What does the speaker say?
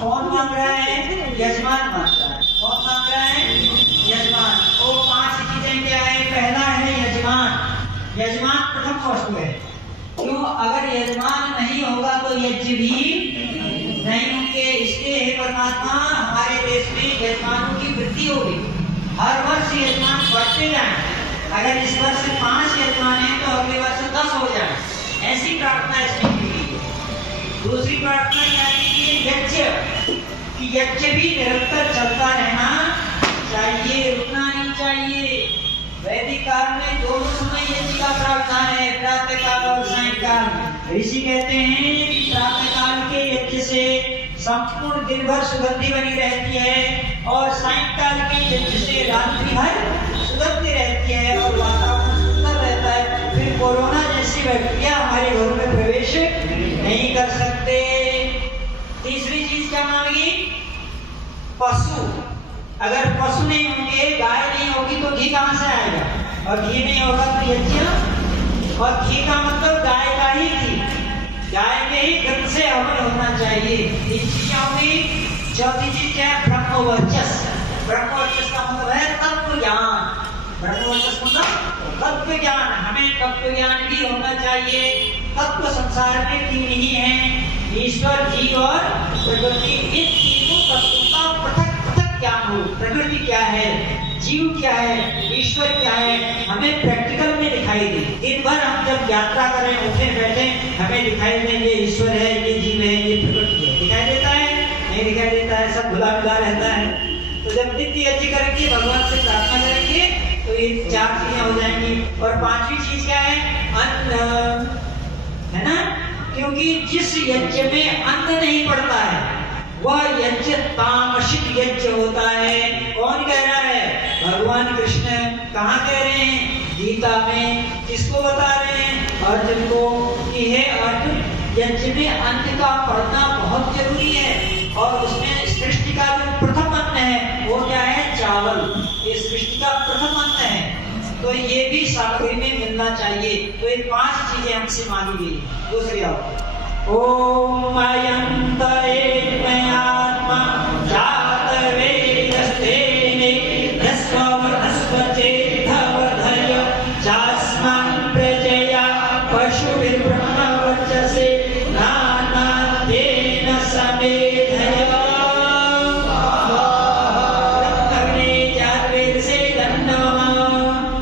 कौन मांग रहा है? यजमान मांग रहा है। कौन मांग रहा है? यजमान। वो 5 चीजें क्या है? पहला है यजमान। यजमान प्रथम वस्तु है। क्यों? अगर यजमान नहीं होगा तो यज्ञ भी नहीं होंगे। इसलिए हे परमात्मा, हमारे देश में यजमानों की वृद्धि होगी। हर वर्ष यजमान बढ़ते जाए। अगर इस वर्ष 5 यजमान है तो अगले वर्ष 10 हो जाए, ऐसी प्रार्थना इसमें की गई है। दूसरी प्रार्थना क्या की? यज्ञ कि यज्ञ भी निरंतर चलता रहना चाहिए, रुकना नहीं चाहिए। वैदिक काल में दोनों समय यज्ञ का प्रावधान है, प्रातः काल और सायंकाल। ऋषि कहते हैं कि प्रातः काल के यज्ञ से संपूर्ण दिन भर सुगंधी बनी रहती है और सायंकाल के यज्ञ से रात्रि भर सुगंधी रहती है और वातावरण सुंदर रहता है। फिर कोरोना जैसी बैक्टीरिया हमारे घरों में प्रवेश नहीं कर सकते। तीसरी चीज क्या मांगी? पशु। अगर पशु नहीं होंगे, गाय नहीं होगी तो घी कहां से आएगा? और घी नहीं होगा तो यज्ञ। और घी का मतलब गाय का ही घी, गाय के ही दूध से हवन होना चाहिए। तीन चीजें होंगी। चौथी चीज क्या है? ब्रह्मवर्चस्व। ब्रह्मवर्चस्व का मतलब है तत्व ज्ञान। ब्रह्मवर्चस्व मतलब तत्व ज्ञान। हमें तत्व ज्ञान भी होना चाहिए। तत्व संसार में 3 ही हैं, ईश्वर, जीव और प्रकृति। इन तीनों तत्वों का पृथक पृथक ज्ञान हो। प्रकृति क्या है, जीव क्या है, ईश्वर क्या है, हमें प्रैक्टिकल में दिखाई दे। दिन भर हम जब यात्रा करें, उठे बैठे, हमें दिखाई दे ये ईश्वर है, ये जीव है, ये प्रकृति है। दिखाई देता है? नहीं दिखाई देता है, सब भुला मिला रहता है। तो जब नित्य यज्ञ करेंगे, भगवान से प्रार्थना करेंगे तो ये 4 चीजें हो जाएंगी। और 5वीं चीज क्या है? अन्न, है ना? क्योंकि जिस यज्ञ में अन्न नहीं पड़ता है वह यज्ञ तामसिक यज्ञ होता है। कौन कह रहा है? भगवान कृष्ण। कहाँ कह रहे हैं? गीता में। किसको बता रहे हैं? अर्जुन को कि हे अर्जुन, यज्ञ में अन्न का पड़ना बहुत जरूरी है। और उसमें सृष्टि का जो प्रथम अन्न है वो क्या है? चावल। ये सृष्टि का प्रथम अन्न है, तो ये भी सामग्री में मिलना चाहिए। तो ये 5 चीजें हमसे मांगी गई। दूसरी आओ। ओम अयंत एक आत्मा